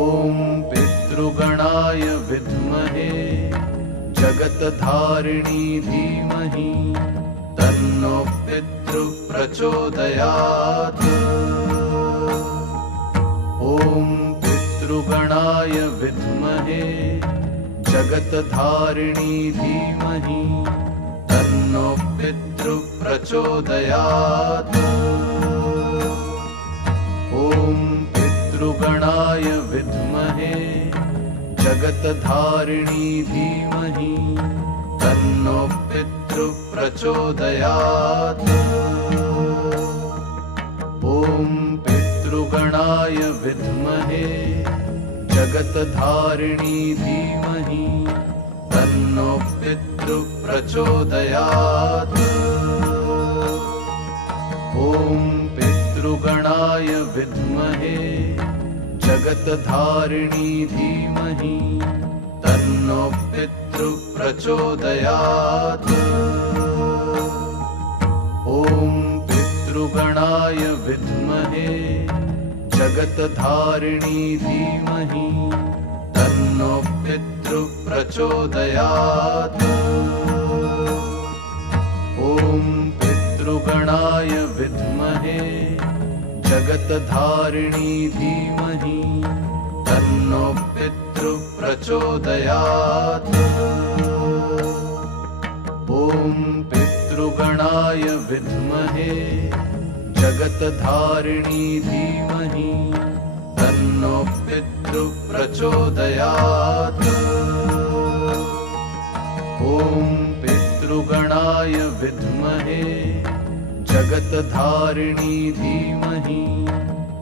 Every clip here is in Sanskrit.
ॐ पितृगणाय विद्महे जगत्धारिणी धीमहि तन्नो पितृ प्रचोदयात्। ॐ पितृगणाय विद्महे जगत्धारिणी धीमहि तन्नो पितृ प्रचोदयात्। ॐ पितृगणाय विद्महे जगत्धारिणी धीमहि तन्नो पितृ प्रचोदयात्। ॐ पितृगणाय विद्महे जगत्धारिणी धीमहि तन्नो पितृ प्रचोदयात्। ॐ पितृगणाय विद्महे जगत्धारिणी धीमहि तन्नो पितृ प्रचोदयात्। ॐ पितृगणाय विद्महे जगत्धारिणी धीमहि तन्नो पितृ प्रचोदयात्। ॐ पितृगणाय विद्महे जगत्धारिणी धीमहि तन्नो पितृ प्रचोदयात्। ॐ पितृगणाय विद्महे जगत्धारिणी धीमहि तन्नो पितृ प्रचोदयात्। ॐ पितृगणाय विद्महे जगत्धारिणी धीमहि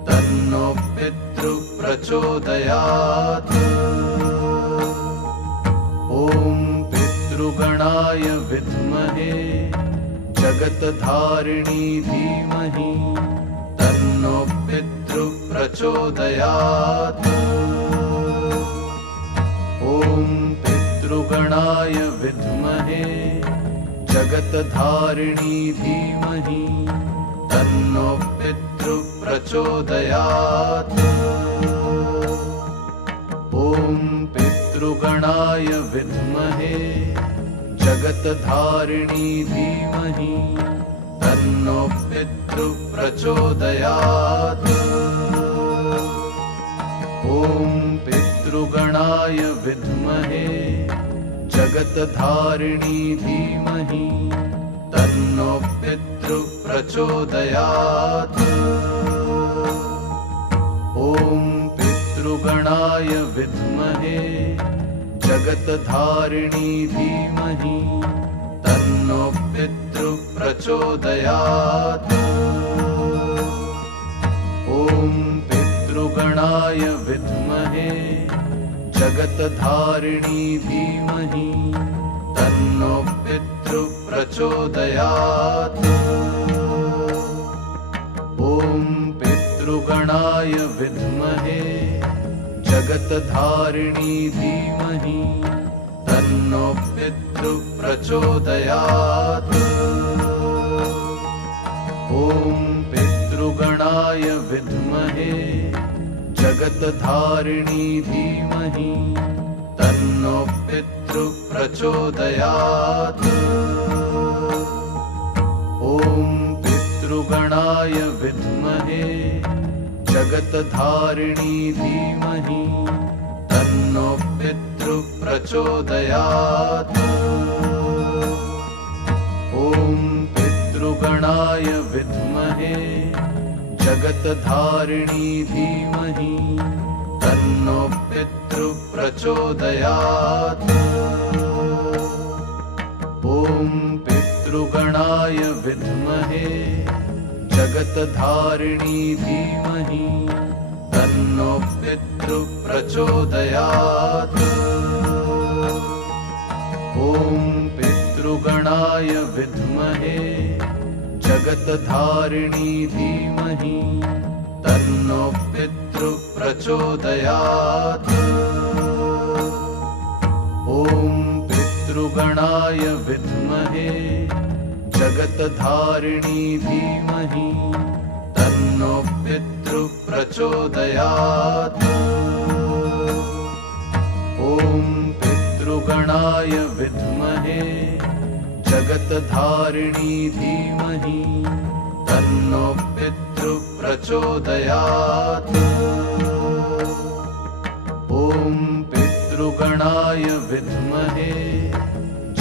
तन्नो पितृ प्रचोदयात्। ॐ पितृगणाय विद्महे जगत्धारिणी धीमहि तन्नो पितृ प्रचोदयात्। ॐ पितृगणाय विद्महे जगत्धारिणी धीमहि तन्नो पितृ प्रचोदयात्। ॐ पितृगणाय विद्महे जगत्धारिणी धीमहि तन्नो पितृ प्रचोदयात्। ॐ पितृगणाय विद्महे जगत्धारिणी धीमहि तन्नो पितृ प्रचोदयात्। ॐ पितृगणाय विद्महे जगत्धारिणी धीमहि तन्नो पितृ प्रचोदयात्। ॐ पितृगणाय विद्महे जगत्धारिणी धीमहि तन्नो पितृ प्रचोदयात्। ॐ पितृगणाय विद्महे जगत्धारिणी धीमहि तन्नो पितृ प्रचोदयात्। ॐ पितृगणाय विद्महे जगत्धारिणी धीमहि तन्नो पितृ प्रचोदयात्। ॐ पितृगणाय विद्महे जगत्धारिणी धीमहि तन्नो पितृ प्रचोदयात्। ॐ पितृगणाय विद्महे जगत्धारिणी धीमहि तन्नो पितृ प्रचोदयात्। ॐ पितृगणाय विद्महे जगत्धारिणी धीमहि तन्नो पितृ प्रचोदयात्। ॐ पितृगणाय विद्महे जगत्धारिणी धीमहि तन्नो पितृ प्रचोदयात्। ॐ पितृगणाय विद्महे जगत्धारिणी धीमहि तन्नो पितृ प्रचोदयात्। जगत्धारिणी धीमहि तन्नो पितृः प्रचोदयात्। ॐ पितृगणाय विद्महे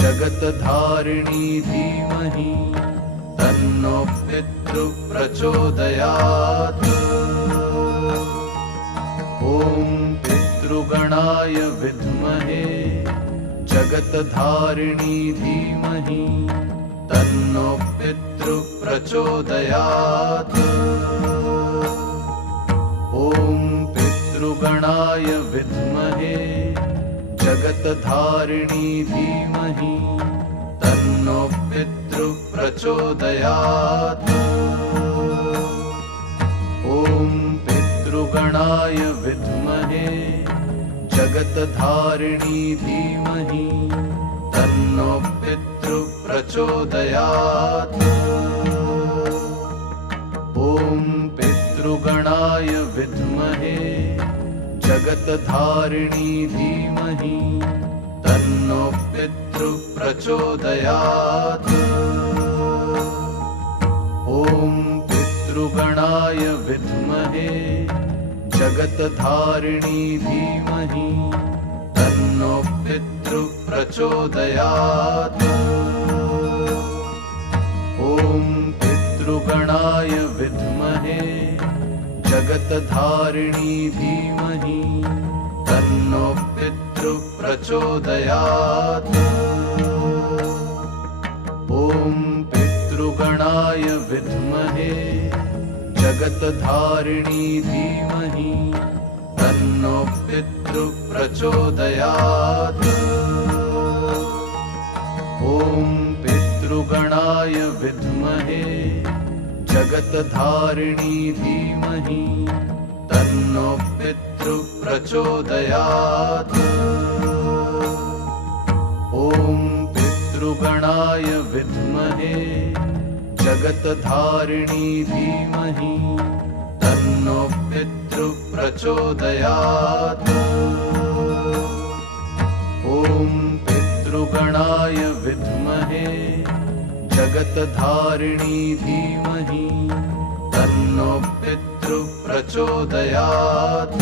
जगत्धारिणी धीमहि तन्नो पितृः प्रचोदयात्। ॐ पितृगणाय विद्महे जगत्धारिणी धीमहि तन्नो पितृः प्रचोदयात्। ॐ पितृगणाय विद्महे जगत्धारिणी धीमहि तन्नो पितृः प्रचोदयात्। ॐ पितृगणाय विद्महे जगत्धारिणी धीमहि तन्नो पितृः प्रचोदयात्। ॐ पितृगणाय विद्महे जगत्धारिणी धीमहि तन्नो पितृः प्रचोदयात्। ॐ पितृगणाय विद्महे जगत्धारिणी धीमहि तन्नो पितृः प्रचोदयात्। ॐ पितृगणाय विद्महे जगत्धारिणी धीमहि तन्नो पितृः प्रचोदयात्। ॐ पितृगणाय विद्महे जगत्धारिणी धीमहि तन्नो पितृः प्रचोदयात्। ॐ पितृगणाय विद्महे जगत्धारिणी धीमहि तन्नो पितृः प्रचोदयात्। ॐ पितृगणाय विद्महे जगत्धारिणी धीमहि तन्नो पितृः प्रचोदयात्। ॐ पितृगणाय विद्महे जगत्धारिणी धीमहि तन्नो पितृः प्रचोदयात्।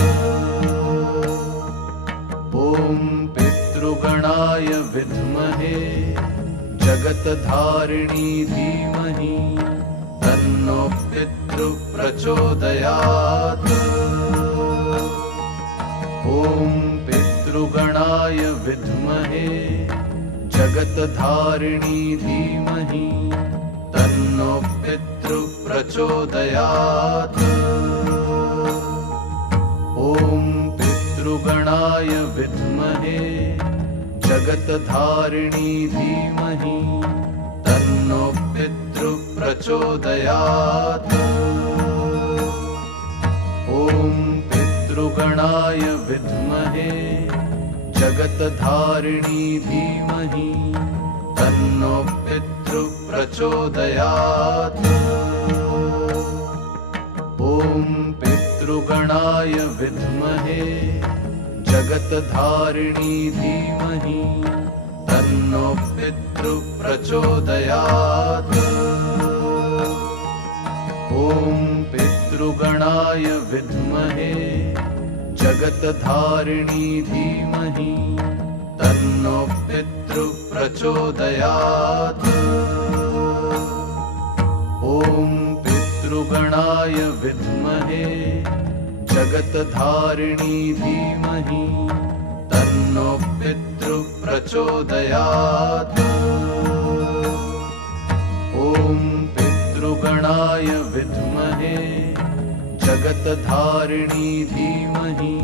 ॐ पितृगणाय विद्महे जगत्धारिणी धीमहि तन्नो पितृः प्रचोदयात्। ॐ पितृगणाय विद्महे जगत्धारिणी धीमहि तन्नो पितृः प्रचोदयात्। ॐ पितृगणाय विद्महे जगत्धारिणी धीमहि तन्नो पितृः प्रचोदयात्। ॐ पितृगणाय विद्महे जगत्धारिणी धीमहि तन्नो पितृः प्रचोदयात्। ॐ पितृगणाय विद्महे जगत्धारिणी धीमहि तन्नो पितृः प्रचोदयात्। ॐ पितृगणाय विद्महे जगत्धारिणी धीमहि तन्नो पितृः प्रचोदयात्। ॐ पितृगणाय विद्महे जगत्धारिणी धीमहि तन्नो पितृः प्रचोदयात्। ॐ पितृगणाय विद्महे जगत्धारिणी धीमहि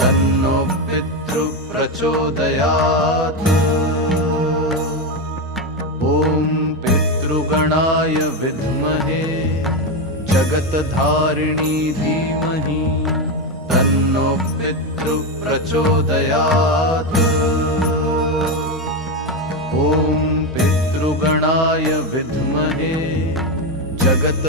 तन्नो पितृः प्रचोदयात्। ॐ पितृगणाय विद्महे जगत्धारिणी धीमहि तन्नो पितृः प्रचोदयात्। ॐ पितृगणाय विद्महे जगत्